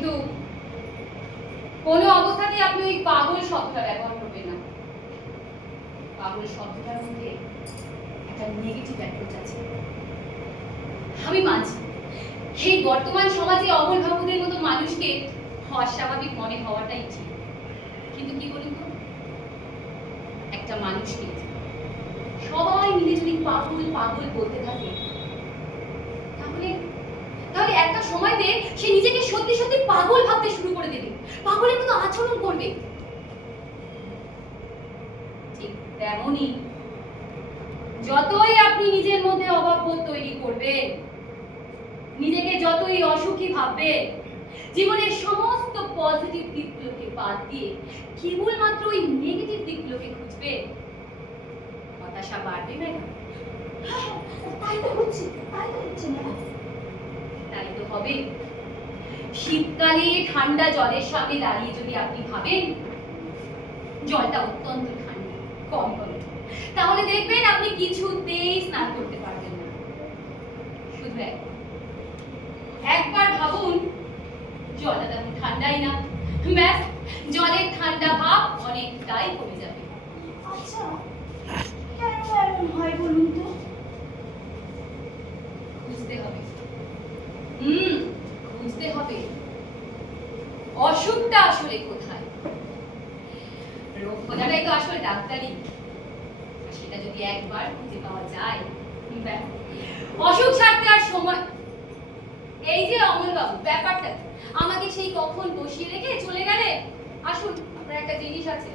কিন্তু কোনো অবস্থাতেই আপনি ওই পাগল শব্দটা ব্যবহার করবেন না। পাগল শব্দটার মধ্যে একটা নেগেটিভ অ্যাপ্রোচ আছে। আমি মানছি। এই বর্তমান সমাজে ভাবুদের মতো মানুষকে অস্বাভাবিক মনে হওয়াটাই ঠিক। কিন্তু কি বলুন তো? একটা মানুষকে সবাই মিলে যদি পাগল পাগল বলতে থাকে, তাহলে তাহলে একটা সময়তে সে নিজেকে সত্যি পাগল ভাবতে শুরু করে দেবে। পাগলের মতো আচরণ করবে। ঠিক তেমনই। যতই আপনি নিজের মধ্যে অভাববোধ তৈরি করবেন নিজেকে যতই অসুখী ভাববে জীবনের সমস্ত পজিটিভ দিকগুলোকে বাদ দিয়ে কেবলমাত্র ওই নেগেটিভ দিকগুলোকে খুঁজবে হতাশা বাড়বে ম্যাডাম তাই তো হচ্ছে তাই তো হচ্ছে ম্যাডাম তাই তো হবে। শীতকালে ঠান্ডা জলের সামনে দাঁড়িয়ে যদি আপনি ভাবেন জলটা অত্যন্ত ঠান্ডা কম কম তাহলে দেখবেন আপনি কিছুতেই স্নান করতে পারবেন না। শুধু একবার। ভাবুন জলটা তেমন ঠান্ডাই না। ব্যাস জলের ঠান্ডা ভাব অনেকটাই কমে যাবে। আচ্ছা কেন এমন হয় বলুন তো? বুঝতে হবে। হুম বুঝতে হবে। অসুখটা আসলে কোথায়? রোগ খোঁজাটাই তো আসলে ডাক্তারি। সেটা যদি একবার খুঁজে পাওয়া যায় অসুখ ছাড়তে আর সময় এই যে অমলবাবু, ব্যাপারটা আমাকে সেই কখন বসিয়ে রেখে চলে গেলে? আসুন, আপনার একটা জিনিস আছে।